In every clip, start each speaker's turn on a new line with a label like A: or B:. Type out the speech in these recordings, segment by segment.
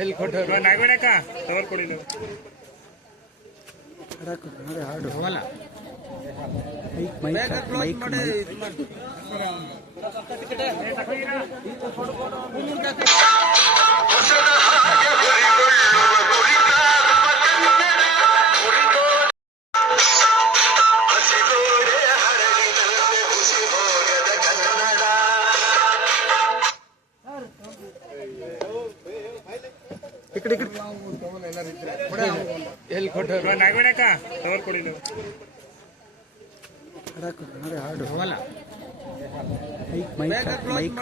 A: ಎಲ್ಲಿ ಕೊಟ್ಟರು
B: ನಾಗಬೇಡಕ್ಕ ಕೊಡಿಲ್ಲ
A: ಹಾಡು ಹೋಗಲ್ಲ ಮೈಕ್ ಮೈಕ್ ಮೈಕ್ ಈ ಕಡೆ ಈ ಕಡೆ. ಎಲ್ಲಿ ಕೊಟ್ಟರು
B: ನಾಗಬೇಡಕ್ಕ ತಗೊಳ್ ಕೊಡಿಲ್ಲ
A: ಹಾಡು ಹೋಗಲ್ಲ. ಮೈಕ್ ಮೈಕ್ ಮೈಕ್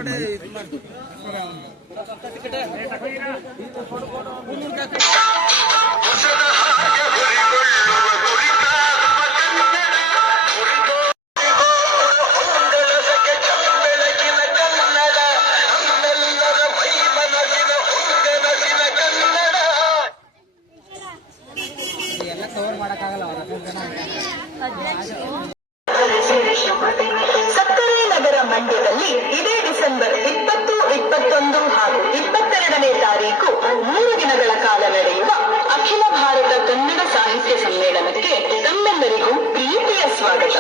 C: ಸಕ್ಕರೆ ನಗರ ಮಂಡ್ಯದಲ್ಲಿ ಇದೇ ಡಿಸೆಂಬರ್ ಇಪ್ಪತ್ತು, ಇಪ್ಪತ್ತೊಂದು ಹಾಗೂ ಇಪ್ಪತ್ತೆರಡನೇ ತಾರೀಕು ಮೂರು ದಿನಗಳ ಕಾಲ ನಡೆಯುವ ಅಖಿಲ ಭಾರತ ಕನ್ನಡ ಸಾಹಿತ್ಯ ಸಮ್ಮೇಳನಕ್ಕೆ ತಮ್ಮೆಲ್ಲರಿಗೂ ಪ್ರೀತಿಯ ಸ್ವಾಗತ.